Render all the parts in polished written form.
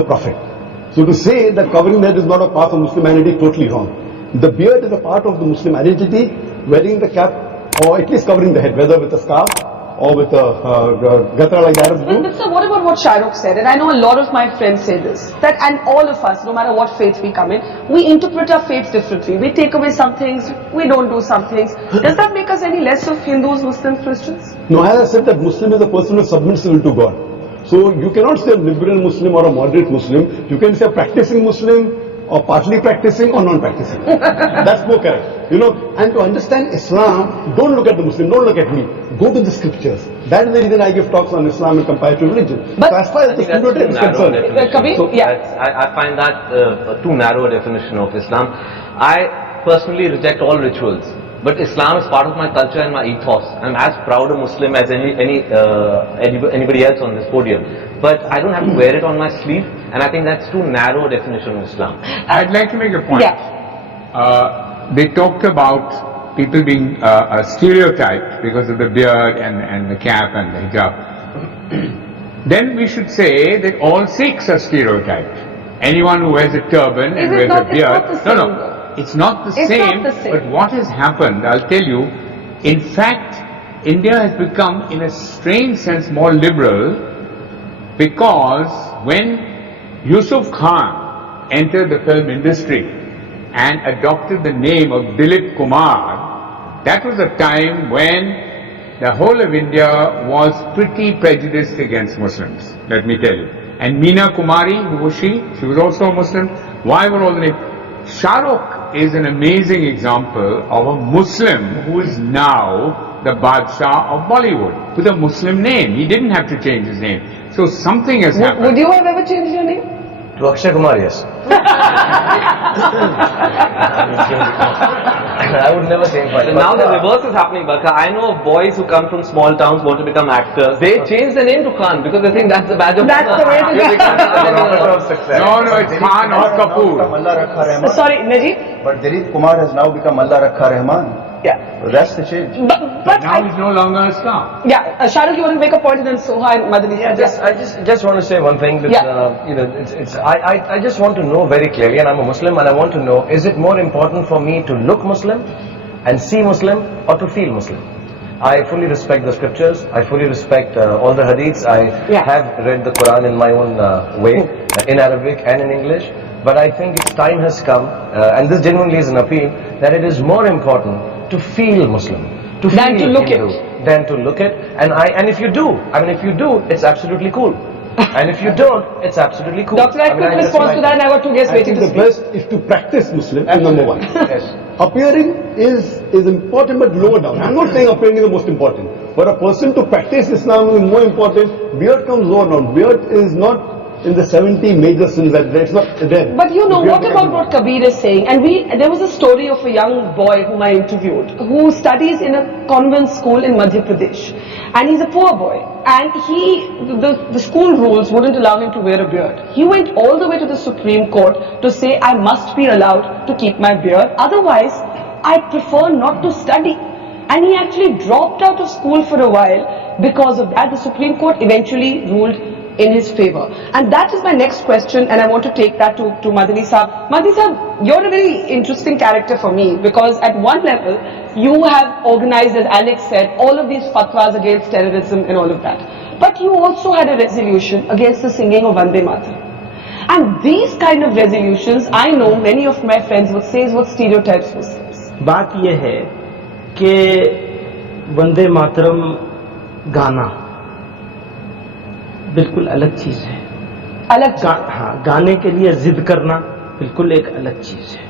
the Prophet. So to say that covering the head is not a part of Muslim identity, totally wrong. The beard is a part of the Muslim identity. Wearing the cap, or at least covering the head, whether with a scarf or with a gatra like the Arabs do. But sir, what about what Shah Rukh said? And I know a lot of my friends say this, that and all of us, no matter what faith we come in, we interpret our faith differently. We take away some things, we don't do some things. Does that make us any less of Hindus, Muslims, Christians? No, as I said, that Muslim is a person who submits will to God. So you cannot say a liberal Muslim or a moderate Muslim. You can say a practicing Muslim or partly practicing or non-practicing. That's more correct. And to understand Islam, don't look at the Muslim, don't look at me. Go to the scriptures. That is the reason I give talks on Islam and comparative religion. But so as far as the stereotype is concerned, I find that a too narrow a definition of Islam. I personally reject all rituals. But Islam is part of my culture and my ethos. I'm as proud a Muslim as anybody else on this podium. But I don't have to wear it on my sleeve, and I think that's too narrow a definition of Islam. I'd like to make a point. They talked about people being stereotyped because of the beard and the cap and the hijab. Then we should say that all Sikhs are stereotyped. Anyone who wears a turban and wears a beard. It's not the same, but what has happened, I'll tell you, in fact, India has become, in a strange sense, more liberal because when Yusuf Khan entered the film industry and adopted the name of Dilip Kumar, that was a time when the whole of India was pretty prejudiced against Muslims, let me tell you. And Meena Kumari, who was she? She was also a Muslim. Why were all the names? Shah Rukh is an amazing example of a Muslim who is now the Badshah of Bollywood with a Muslim name. He didn't have to change his name. So something has happened. Would you have ever changed your name? To Akshay Kumar, yes. I would never change my name. Now the reverse is happening, Barkha. I know of boys who come from small towns, want to become actors. They change their name to Khan because they think that's the badge of honor. That's the way to go. No, it's Khan or Kapoor. Sorry, Najib? But Dilip Kumar has now become Allah Rakha Rahman. Yeah. So that's the change. But now he's no longer a star. Yeah, Shah Rukh, you want to make a point, and then Soha and Madani. Yeah, I just want to say one thing. That, I just want to know very clearly, and I'm a Muslim, and I want to know: is it more important for me to look Muslim and see Muslim, or to feel Muslim? I fully respect the scriptures. I fully respect all the hadiths. I have read the Quran in my own way, in Arabic and in English. But I think its time has come, and this genuinely is an appeal, that it is more important to feel Muslim, than to look Hindu, than to look it. And if you do, it's absolutely cool. And if you don't, it's absolutely cool. Doctor, I quick response to that, and I got 2 guests waiting to speak. I think the best is to practice Muslim, is number one. Yes. Appearing is important, but lower down. I'm not saying appearing is the most important. For a person to practice Islam is more important. Beard comes lower down. Beard is not in the 70 major sins, that it's not there. But what about what Kabir is saying? And there was a story of a young boy whom I interviewed, who studies in a convent school in Madhya Pradesh. And he's a poor boy. And the school rules wouldn't allow him to wear a beard. He went all the way to the Supreme Court to say, I must be allowed to keep my beard. Otherwise, I prefer not to study. And he actually dropped out of school for a while because of that. The Supreme Court eventually ruled in his favor. And that is my next question, and I want to take that to Madani Saab. Madani Saab, you're a very interesting character for me, because at one level, you have organized, as Alex said, all of these fatwas against terrorism and all of that. But you also had a resolution against the singing of Vande Mataram. And these kind of resolutions, I know many of my friends would say is what stereotypes Muslims. बात यह है कि वंदे मातरम गाना बिल्कुल अलग चीज है। अलग हाँ, गाने के लिए जिद करना बिल्कुल एक अलग चीज है।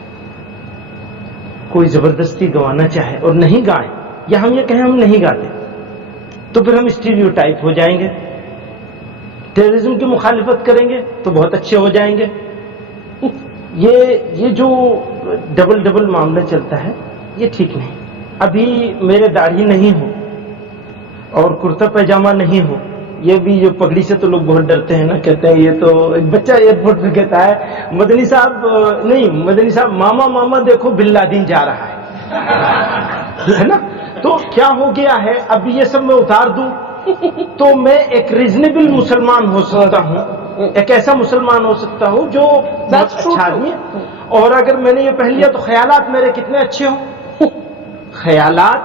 कोई जबरदस्ती गवाना चाहे और नहीं गाए, या हम ये कहें हम नहीं गाते, तो फिर हम स्टीरियोटाइप हो जाएंगे। टेररिज्म की मुखालिफत करेंगे तो बहुत अच्छे हो जाएंगे। ये जो डबल मामला चलता है, ये ठीक नहीं। अभी मेरे दाढ़ी नहीं हो और कुर्ता पैजामा नहीं हो, ये भी जो पगड़ी से तो लोग बहुत डरते हैं ना, कहते हैं ये तो एक बच्चा एयरपोर्ट पे कहता है मदनी साहब मामा मामा देखो बिन लादेन जा रहा है ना। तो क्या हो गया है, अब ये सब मैं उतार दूं तो मैं एक रीजनेबल मुसलमान हो सकता हूं, एक ऐसा मुसलमान हो सकता हूँ जो बहुत That's true अच्छा too. आदमी है, और अगर मैंने ये पहन लिया तो ख्यालात मेरे कितने अच्छे हों। ख्यालात,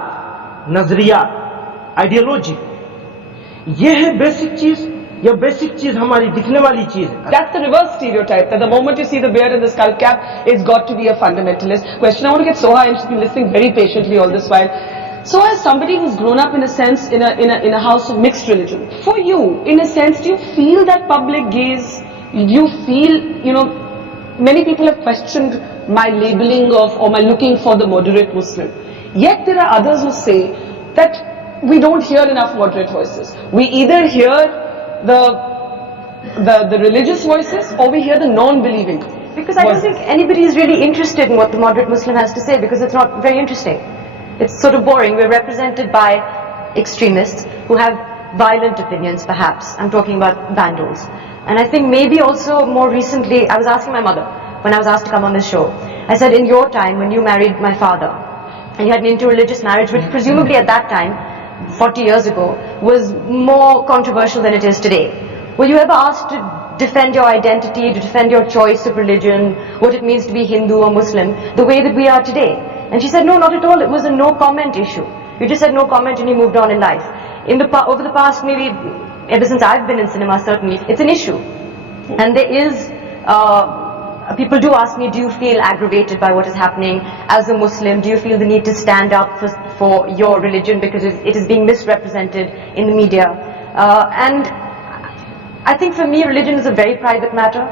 नजरियात, आइडियोलॉजी, ये है बेसिक चीज, या बेसिक चीज हमारी दिखने वाली चीज है। That's the reverse stereotype, that the moment you see the beard and the skull cap, it's got to be a fundamentalist. Question, I want to get Soha, and she's been listening very patiently all this while. So as somebody who's grown up in a sense in a house of mixed religion, for you, in a sense, do you feel that public gaze? Do you feel, many people have questioned my labeling of, or my looking for the moderate Muslim. Yet there are others who say that we don't hear enough moderate voices. We either hear the religious voices, or we hear the non-believing. Because I don't think anybody is really interested in what the moderate Muslim has to say, because it's not very interesting. It's sort of boring. We're represented by extremists who have violent opinions, perhaps. I'm talking about vandals. And I think maybe also more recently, I was asking my mother when I was asked to come on this show. I said, in your time, when you married my father, and you had an interreligious marriage, which presumably at that time, 40 years ago, was more controversial than it is today. Were you ever asked to defend your identity, to defend your choice of religion, what it means to be Hindu or Muslim, the way that we are today? And she said, no, not at all. It was a no comment issue. You just said no comment and you moved on in life. Over the past, maybe ever since I've been in cinema, certainly, it's an issue. And there is, people do ask me, do you feel aggravated by what is happening as a Muslim? Do you feel the need to stand up for your religion because it is being misrepresented in the media? And I think for me, religion is a very private matter.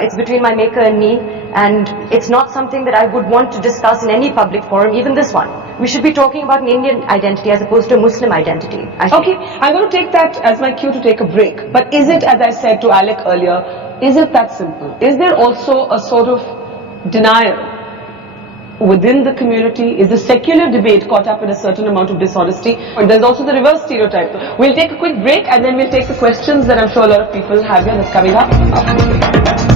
It's between my maker and me, and it's not something that I would want to discuss in any public forum, even this one. We should be talking about an Indian identity as opposed to a Muslim identity, I think. Okay, I'm going to take that as my cue to take a break. But is it, as I said to Alec earlier, is it that simple? Is there also a sort of denial within the community? Is the secular debate caught up in a certain amount of dishonesty? And there's also the reverse stereotype. We'll take a quick break and then we'll take the questions that I'm sure a lot of people have here that's coming up after the break.